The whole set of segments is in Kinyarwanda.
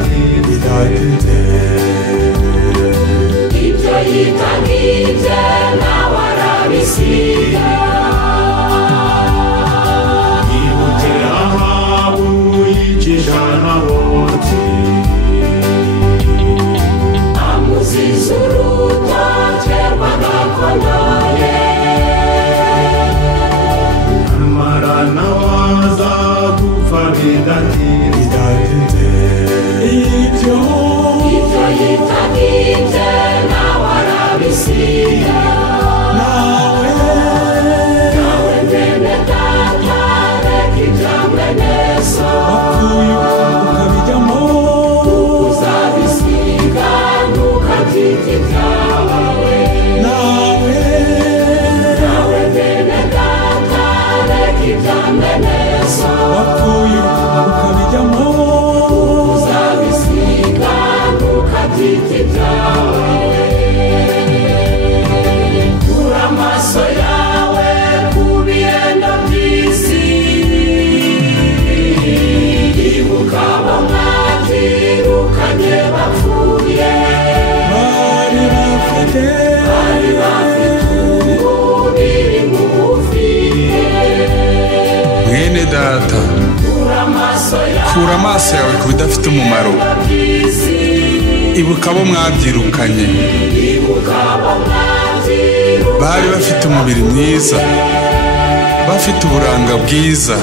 ati bidatinze ibyo yitangije nawe arabisiga ibuke Ahabu yicisha Naboti amuziza urutoke rw'agakonoye amara nawaza gupfa bidatinze ibyo yitangije nawe arabisiga nawe mwene data reka ibya mwene so ukabijyamo uzabisiga ntukabyite ibyawe nawe mwene data reka ibya mwene so ukabijyamo uzabisiga ntukabyite ibyawe kura amaso yawe ku bihendo by'isi ibuka abo mwabyirukanye bapfuye bari bafite umubiri nk'ufite mwene data kura amaso yawe ku bidafite umumaro ibuka abo mwabyirukanye bari bafite umubiri mwiza bafite uburanga bwiza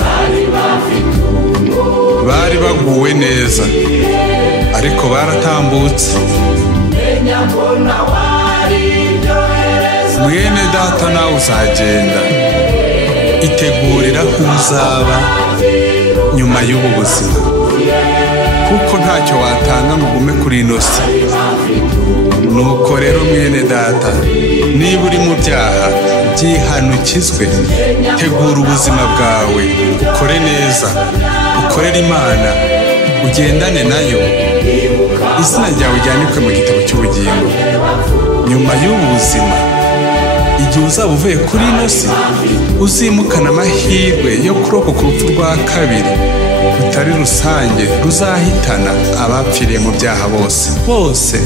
bari baguwe neza ariko baratambutse mwene data nawe uzagenda itegurira aho uzaba nyuma y'ubu buzima kuko ntacyo watanga ngo ugume kuri ino si nuko rero mwene data niba uri mu byaha byihanukizwe tegura ubuzima bwawe ukore neza ukorere Imana ugendane nayo izina ryawe ryandikwe mu gitabo cy'ubugingo nyuma y'ubu buzima igihe uzaba uvuye kuri ino si uzimukana amahirwe yo kurokoka urupfu rwa kabiri rutari rusange ruzahitana abapfiriye mu byaha bose